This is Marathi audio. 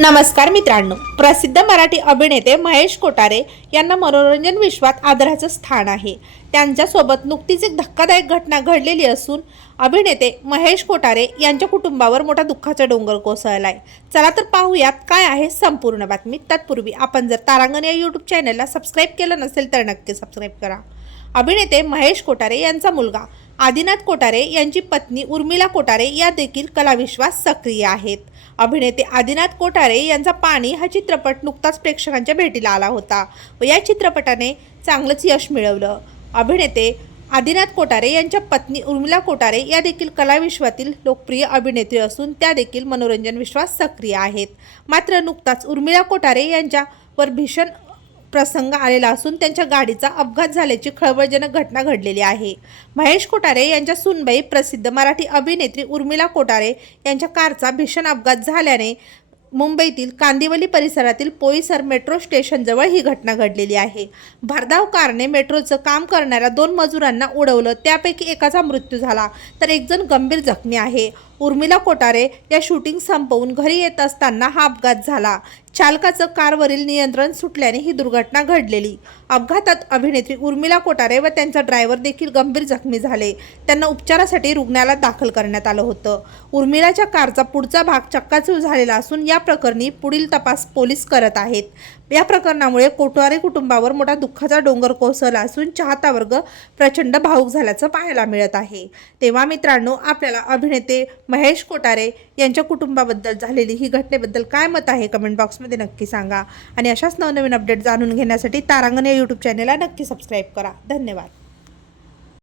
नमस्कार मित्रांनो. प्रसिद्ध मराठी अभिनेते महेश कोटारे यांना मनोरंजन विश्वात आदराचं स्थान आहे. त्यांच्यासोबत नुकतीच एक धक्कादायक घटना घडलेली असून अभिनेते महेश कोटारे यांच्या कुटुंबावर मोठा दुःखाचा डोंगर कोसळला आहे चला तर पाहूयात काय आहे संपूर्ण बातमी. तत्पूर्वी आपण जर तारांगण या यूट्यूब चॅनलला सबस्क्राईब केलं नसेल तर नक्की सबस्क्राईब करा. अभिनेते महेश कोटारे यांचा मुलगा आदिनाथ कोटारे यांची पत्नी उर्मिला कोटारे या देखील कलाविश्वास सक्रिय आहेत. अभिनेते आदिनाथ कोटारे यांचा पाणी हा चित्रपट नुकताच प्रेक्षकांच्या भेटीला आला होता व या चित्रपटाने चांगलंच यश मिळवलं. अभिनेते आदिनाथ कोटारे यांच्या पत्नी उर्मिला कोटारे या देखील कलाविश्वातील लोकप्रिय अभिनेत्री असून त्या देखील मनोरंजन विश्वास सक्रिय आहेत. मात्र नुकताच उर्मिला कोटारे यांच्यावर भीषण प्रसंग आलेला असून त्यांच्या गाडीचा अपघात झाल्याची खळबळजनक घटना घडलेली आहे. महेश कोटारे यांच्या सुनबाई प्रसिद्ध मराठी अभिनेत्री उर्मिला कोटारे यांच्या कारचा भीषण अपघात झाल्याने मुंबईतील कांदिवली परिसरातील पोईसर मेट्रो स्टेशनजवळ ही घटना घडलेली आहे. भरधाव कारने मेट्रोचं काम करणाऱ्या दोन मजुरांना उडवलं त्यापैकी एकाचा मृत्यू झाला तर एकजण गंभीर जखमी आहे. उर्मिला कोटारे या शूटिंग संपवून घरी येत असताना हा अपघात झाला. चालकाचं कारवरील नियंत्रण सुटल्याने ही दुर्घटना घडलेली. अपघातात अभिनेत्री उर्मिला कोटारे व त्यांचा ड्रायव्हर देखील गंभीर जखमी झाले. त्यांना उपचारासाठी रुग्णालयात दाखल करण्यात आलं होतं. उर्मिलाच्या कारचा पुढचा भाग चक्काचूर झालेला असून या प्रकरणी पुढील तपास पोलीस करत आहेत. या प्रकरणामुळे कोटवारे कुटुंबावर मोठा दुःखाचा डोंगर कोसळला असून चाहता वर्ग प्रचंड भावूक झाल्याचं पाहायला मिळत आहे. तेव्हा मित्रांनो आपल्याला अभिनेते महेश कोटारे यांच्या कुटुंबाबद्दल झालेली ही घटनेबद्दल काय मत आहे? कमेंट बॉक्समध्ये नक्की सांगा. आणि अशाच नवनवीन अपडेट जाणून घेण्यासाठी तारांगण या यूट्यूब चॅनेलला नक्की सबस्क्राईब करा. धन्यवाद.